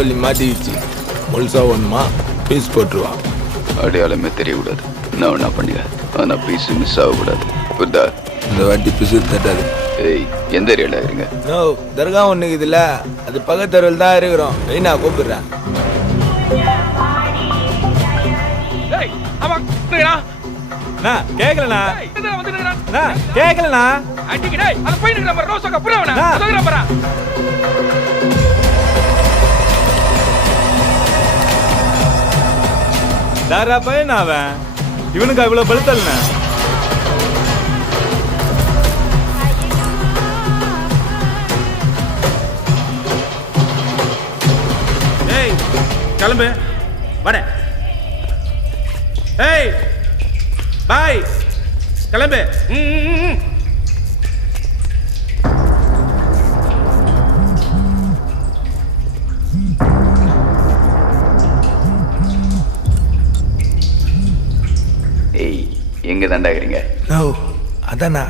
கோழி மாட்டிக்கிச்சு. முழுசா ஒன்றுமா பீஸ் போட்டுருவா. அடையாளமே தெரியக்கூடாது. நான் என்ன பண்ணுங்க, ஆனால் பீஸ் மிஸ் ஆகக்கூடாது. புரிதா? இந்த வாட்டி பீஸு தட்டாது. ஏய், எந்த ஏரியாவில் இருங்க? நோ, தர்கா ஒன்று இருக்குதுல்ல, அது பக்கத்தருவில் தான் இருக்கிறோம். நான் கூப்பிடுறேன். கேக்கலண்ணா கேக்கலண்ணா தாரா பையன் அவன். இவனுக்கு இவ்வளவு பழுத்தல்ண்ணா. ஏய் கிளம்பு வட. ஏய் பாய் கிளம்பு. ஏய், எங்க தாண்டாகிறீங்க? நோ, அதானா,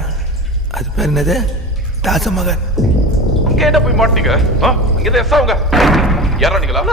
அது பேர் என்னது? தாசமகன். அங்க என்ன போய் மாட்டீங்க? இங்க எஸ் ஆகுங்க. யாரா நீங்களா?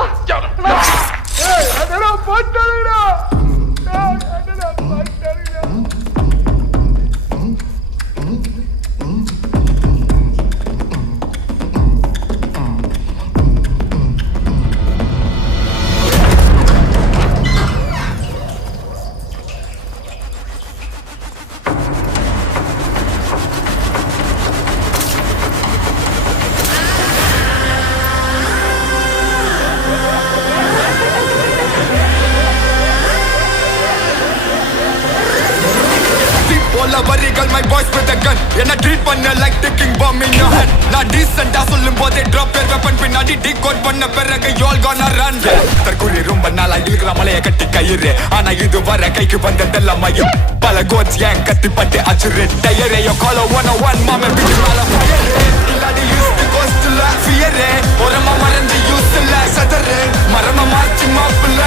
வரிகள் my boys with a gun. என்ன ட்ரீட் பண்ண like taking bomb in your hand. நான் டீசெண்டா சொல்லும் போதே drop your weapon, பின்னாடி decode பண்ண பிறகு you all gonna run. தற்கொலை ரொம்ப நாளா இழுக்கிற மலையை கட்டி கயிறு, ஆனா இது வர கைக்கு வந்ததெல்லாம் மயம். பல கோட்ஸ் ஏன் கத்தி பட்டு அச்சுரு டயரே. யோ கால 101 மாமே பிடி மேல ஃபயர். இல்லாடி யூஸ் தி கோஸ்ட்ல ஃபியர். ஒரமா மறந்து யூஸ் இல்ல சதறு மரமா மார்ச்சி மாப்பிள்ள.